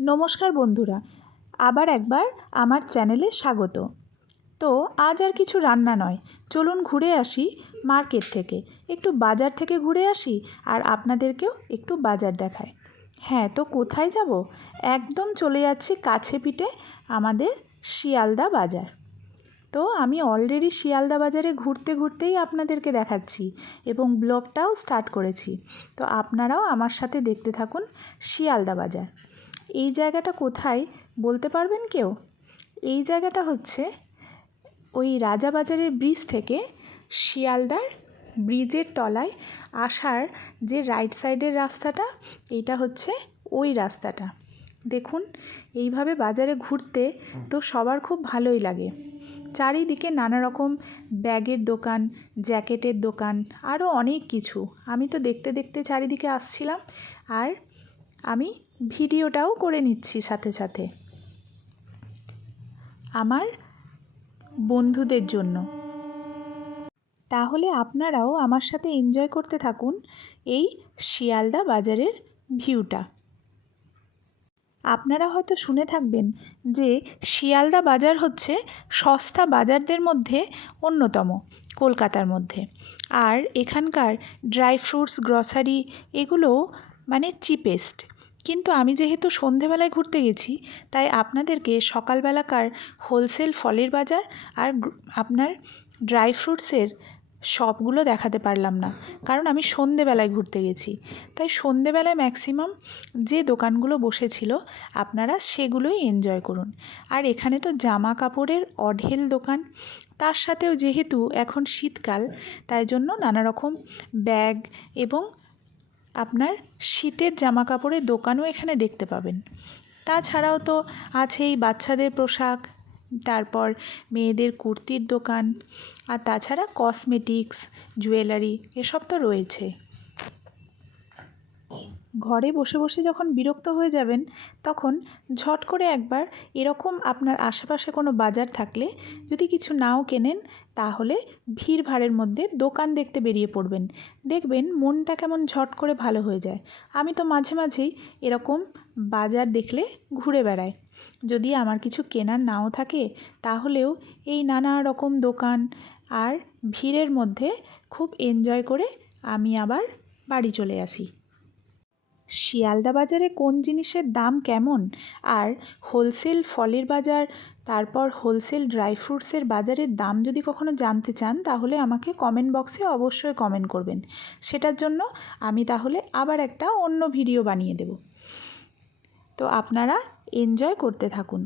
নমস্কার বন্ধুরা, আবার একবার আমার চ্যানেলে স্বাগত। তো আজ আর কিছু রান্না নয়, চলুন ঘুরে আসি মার্কেট থেকে, একটু বাজার থেকে ঘুরে আসি আর আপনাদেরকেও একটু বাজার দেখাই। হ্যাঁ, তো কোথায় যাব? একদম চলে যাচ্ছি কাছে পিঠে আমাদের শিয়ালদা বাজার। তো আমি অলরেডি শিয়ালদা বাজারে ঘুরতে ঘুরতেই আপনাদেরকে দেখাচ্ছি এবং ব্লগটাও স্টার্ট করেছি। তো আপনারাও আমার সাথে দেখতে থাকুন শিয়ালদা বাজার। এই জায়গাটা কোথায় বলতে পারবেন কেউ? এই জায়গাটা হচ্ছে ওই রাজাবাজারের ব্রিজ থেকে শিয়ালদার ব্রিজের তলায় আসার যে রাইট সাইডের রাস্তাটা, এইটা হচ্ছে ওই রাস্তাটা। দেখুন, এইভাবে বাজারে ঘুরতে তো সবার খুব ভালোই লাগে। চারিদিকে নানা রকম ব্যাগের দোকান, জ্যাকেটের দোকান, আরও অনেক কিছু। আমি তো দেখতে দেখতে চারিদিকে আসছিলাম আর আমি ভিডিওটাও করে নিচ্ছি সাথে সাথে আমার বন্ধুদের জন্য। তাহলে আপনারাও আমার সাথে এনজয় করতে থাকুন এই শিয়ালদা বাজারের ভিউটা। আপনারা হয়তো শুনে থাকবেন যে শিয়ালদা বাজার হচ্ছে সস্তা বাজারদের মধ্যে অন্যতম কলকাতার মধ্যে। আর এখানকার ড্রাই ফ্রুটস, গ্রসারি এগুলোও মানে চিপেস্ট। কিন্তু আমি যেহেতু সন্ধেবেলায় ঘুরতে গেছি, তাই আপনাদেরকে সকালবেলাকার হোলসেল ফলের বাজার আর আপনার ড্রাই ফ্রুটসের শপগুলো দেখাতে পারলাম না, কারণ আমি সন্ধেবেলায় ঘুরতে গেছি। তাই সন্ধেবেলায় ম্যাক্সিমাম যে দোকানগুলো বসেছিল আপনারা সেগুলোই এনজয় করুন। আর এখানে তো জামা কাপড়ের অঢেল দোকান, তার সাথেও যেহেতু এখন শীতকাল, তাই জন্য নানা রকম ব্যাগ এবং আপনার শীতের জামা কাপড়ের দোকানও এখানে দেখতে পাবেন। তাছাড়াও তো আছেই বাচ্চাদের পোশাক, তারপর মেয়েদের কুর্তির দোকান, আর তাছাড়া কসমেটিক্স, জুয়েলারি এসব তো রয়েছে। ঘরে বসে বসে যখন বিরক্ত হয়ে যাবেন, তখন ঝট করে একবার এরকম আপনার আশেপাশে কোনো বাজার থাকলে যদি কিছু নাও কেনেন, তাহলে ভিড়ভাড়ের মধ্যে দোকান দেখতে বেরিয়ে পড়বেন। দেখবেন মনটা কেমন ঝট করে ভালো হয়ে যায়। আমি তো মাঝে মাঝেই এরকম বাজার দেখলে ঘুরে বেড়াই। যদি আমার কিছু কেনার নাও থাকে, তাহলেও এই নানা রকম দোকান আর ভিড়ের মধ্যে খুব এনজয় করে আমি আবার বাড়ি চলে আসি। শিয়ালদা বাজারে কোন জিনিসের দাম কেমন, আর হোলসেল ফলের বাজার, তারপর হোলসেল ড্রাই ফ্রুটসের বাজারের দাম যদি কখনো জানতে চান, তাহলে আমাকে কমেন্ট বক্সে অবশ্যই কমেন্ট করবেন। সেটার জন্য আমি তাহলে আবার একটা অন্য ভিডিও বানিয়ে দেব। তো আপনারা এনজয় করতে থাকুন।